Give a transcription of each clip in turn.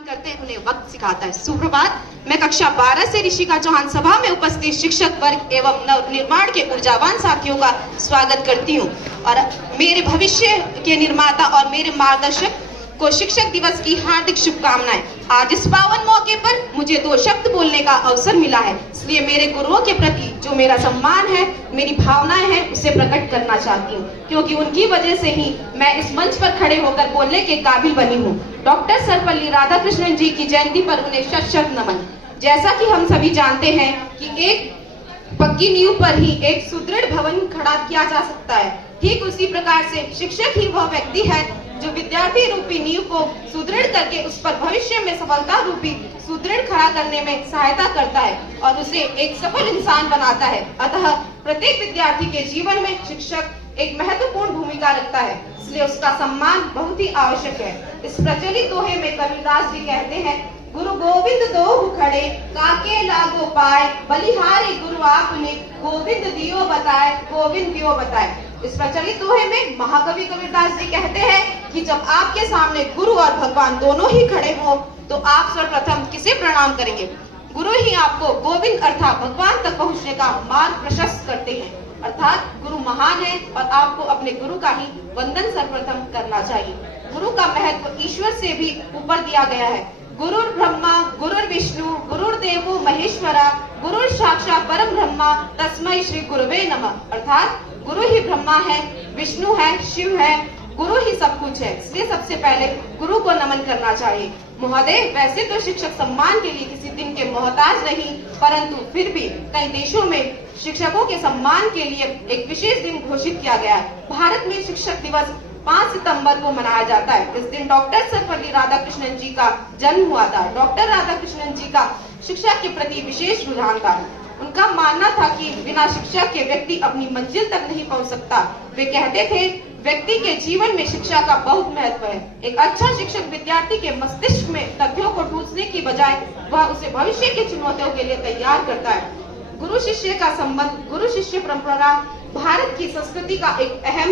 करते हैं, उन्हें वक्त सिखाता है। सुप्रभात, मैं कक्षा 12 से ऋषिका चौहान सभा में उपस्थित शिक्षक वर्ग एवं नव निर्माण के ऊर्जावान साथियों का स्वागत करती हूँ और मेरे भविष्य के निर्माता और मेरे मार्गदर्शक को शिक्षक दिवस की हार्दिक शुभकामनाएं। आज इस पावन मौके पर मुझे 2 शब्द बोलने का अवसर मिला है, इसलिए मेरे गुरुओं के प्रति जो मेरा सम्मान है, मेरी भावनाएं हैं, उसे प्रकट करना चाहती हूँ, क्योंकि उनकी वजह से ही मैं इस मंच पर खड़े होकर बोलने के काबिल बनी हूँ। डॉक्टर सर्वपल्ली राधाकृष्णन जी की जयंती पर उन्हें शत-शत नमन। जैसा कि हम सभी जानते हैं कि एक पक्की नींव पर ही एक सुदृढ़ भवन खड़ा किया जा सकता है, ठीक उसी प्रकार से शिक्षक ही वह व्यक्ति है जो विद्यार्थी रूपी नींव को सुदृढ़ करके उस पर भविष्य में सफलता रूपी सुदृढ़ खड़ा करने में सहायता करता है और उसे एक सफल इंसान बनाता है। अतः प्रत्येक विद्यार्थी के जीवन में शिक्षक एक महत्वपूर्ण भूमिका रखता है, इसलिए उसका सम्मान बहुत ही आवश्यक है। इस प्रचलित दोहे में कबीरदास जी कहते हैं, गुरु गोविंद दोहु खड़े काके लागो पाए, बलिहारी गुरु आपने गोविंद दियो बताए, गोविंद दियो बताए। इस प्रचलित दोहे में महाकवि कबीरदास जी कहते हैं कि जब आपके सामने गुरु और भगवान दोनों ही खड़े हो तो आप सर्वप्रथम किसे प्रणाम करेंगे? गुरु ही आपको गोविंद अर्थात भगवान तक पहुंचने का मार्ग प्रशस्त करते हैं, अर्थात गुरु महान है और आपको अपने गुरु का ही वंदन सर्वप्रथम करना चाहिए। गुरु का महत्व ईश्वर से भी ऊपर दिया गया है। गुरुर ब्रह्मा गुरुर विष्णु गुरुर्देवो महेश्वरा गुरुर साक्षात परम ब्रह्मा तस्मै श्री गुरुवे नमः। अर्थात गुरु ही ब्रह्मा है, विष्णु है, शिव है, गुरु ही सब कुछ है, इसलिए सबसे पहले गुरु को नमन करना चाहिए। महोदय, वैसे तो शिक्षक सम्मान के लिए किसी दिन के मोहताज नहीं, परंतु फिर भी कई देशों में शिक्षकों के सम्मान के लिए एक विशेष दिन घोषित किया गया है। भारत में शिक्षक दिवस 5 सितंबर को मनाया जाता है। इस दिन डॉक्टर सर्वपल्ली राधाकृष्णन जी का जन्म हुआ था। डॉक्टर राधाकृष्णन जी का शिक्षा के प्रति विशेष रुझान था। उनका मानना था कि बिना शिक्षा के व्यक्ति अपनी मंजिल तक नहीं पहुंच सकता। वे कहते थे, व्यक्ति के जीवन में शिक्षा का बहुत महत्व है। एक अच्छा शिक्षक विद्यार्थी के मस्तिष्क में तथ्यों को ठूसने की बजाय वह उसे भविष्य की चुनौतियों के लिए तैयार करता है। गुरु शिष्य का संबंध, गुरु शिष्य परंपरा भारत की संस्कृति का एक अहम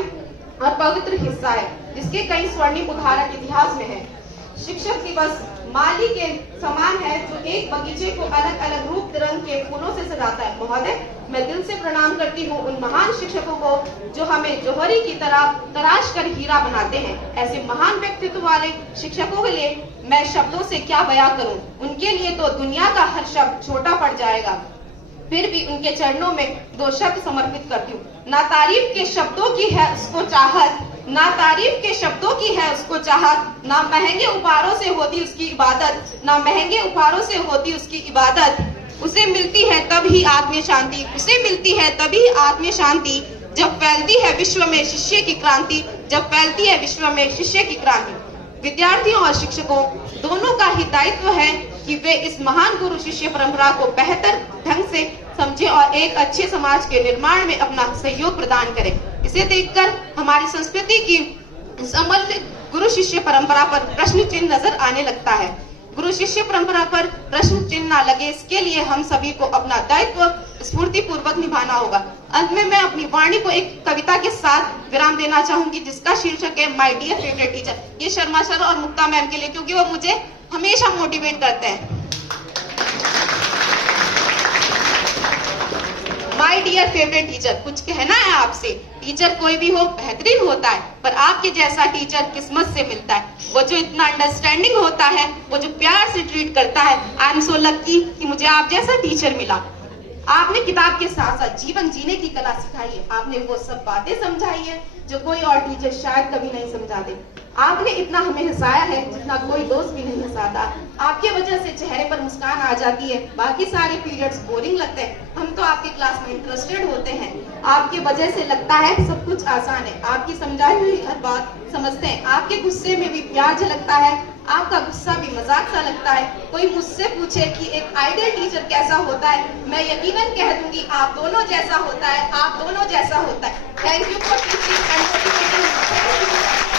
और पवित्र हिस्सा है, जिसके कई स्वर्णिम उदाहरण इतिहास में है। शिक्षक दिवस माली के समान है जो एक बगीचे को अलग अलग रूप रंग के फूलों से सजाता है। महोदय, मैं दिल से प्रणाम करती हूँ उन महान शिक्षकों को जो हमें जौहरी की तरह तराश कर हीरा बनाते हैं। ऐसे महान व्यक्तित्व वाले शिक्षकों के लिए मैं शब्दों से क्या बयां करूँ, उनके लिए तो दुनिया का हर शब्द छोटा पड़ जाएगा। फिर भी उनके चरणों में 2 शब्द समर्पित करती हूँ। ना तारीफ के शब्दों की है उसको चाहत, ना तारीफ के शब्दों की है उसको चाहत, ना महंगे उपहारों से होती उसकी इबादत, ना महंगे उपहारों से होती उसकी इबादत। उसे मिलती है तभी आत्मीय शांति, उसे मिलती है तभी आत्मीय शांति, जब फैलती है विश्व में शिष्य की क्रांति, जब फैलती है विश्व में शिष्य की क्रांति। विद्यार्थियों और शिक्षकों दोनों का ही दायित्व है कि वे इस महान गुरु शिष्य परंपरा को बेहतर ढंग से समझे और एक अच्छे समाज के निर्माण में अपना सहयोग प्रदान करें। इसे देखकर हमारी संस्कृति की अमूल्य गुरु शिष्य परंपरा पर प्रश्न चिन्ह नजर आने लगता है। गुरु शिष्य परंपरा पर प्रश्न चिन्ह न लगे, इसके लिए हम सभी को अपना दायित्व स्फूर्ति पूर्वक निभाना होगा। अंत में मैं अपनी वाणी को एक कविता के साथ विराम देना चाहूंगी, जिसका शीर्षक है माय डियर फेवरेट टीचर। ये शर्मा सर और मुक्ता मैम के लिए, क्योंकि वो मुझे हमेशा मोटिवेट करते हैं। माय डियर फेवरेट टीचर, कुछ कहना है आपसे। टीचर कोई भी हो बेहतरीन होता है, पर आपके जैसा टीचर किस्मत से मिलता है। वो जो इतना अंडरस्टैंडिंग होता है, वो जो प्यार से ट्रीट करता है। आई एम सो लकी कि मुझे आप जैसा टीचर मिला। आपने किताब के साथ साथ जीवन जीने की कला सिखाई है। आपने वो सब बातें समझाई है जो कोई और टीचर शायद कभी नहीं समझा दे। आपने इतना हमें हंसाया है जितना कोई दोस्त भी नहीं हंसाता। आपके वजह से चेहरे पर मुस्कान आ जाती है। बाकी सारे पीरियड्स बोरिंग लगते हैं, हम तो आपके क्लास में इंटरेस्टेड होते हैं। आपके वजह से लगता है सब कुछ आसान है। आपकी समझाई हुई हर बात समझते हैं। आपके गुस्से में भी प्यार झलकता है। आपका गुस्सा भी मजाक सा लगता है। कोई मुझसे पूछे कि एक आइडियल टीचर कैसा होता है, मैं यकीनन कह दूंगी आप दोनों जैसा होता है, आप दोनों जैसा होता है। Thank you for teaching and motivating.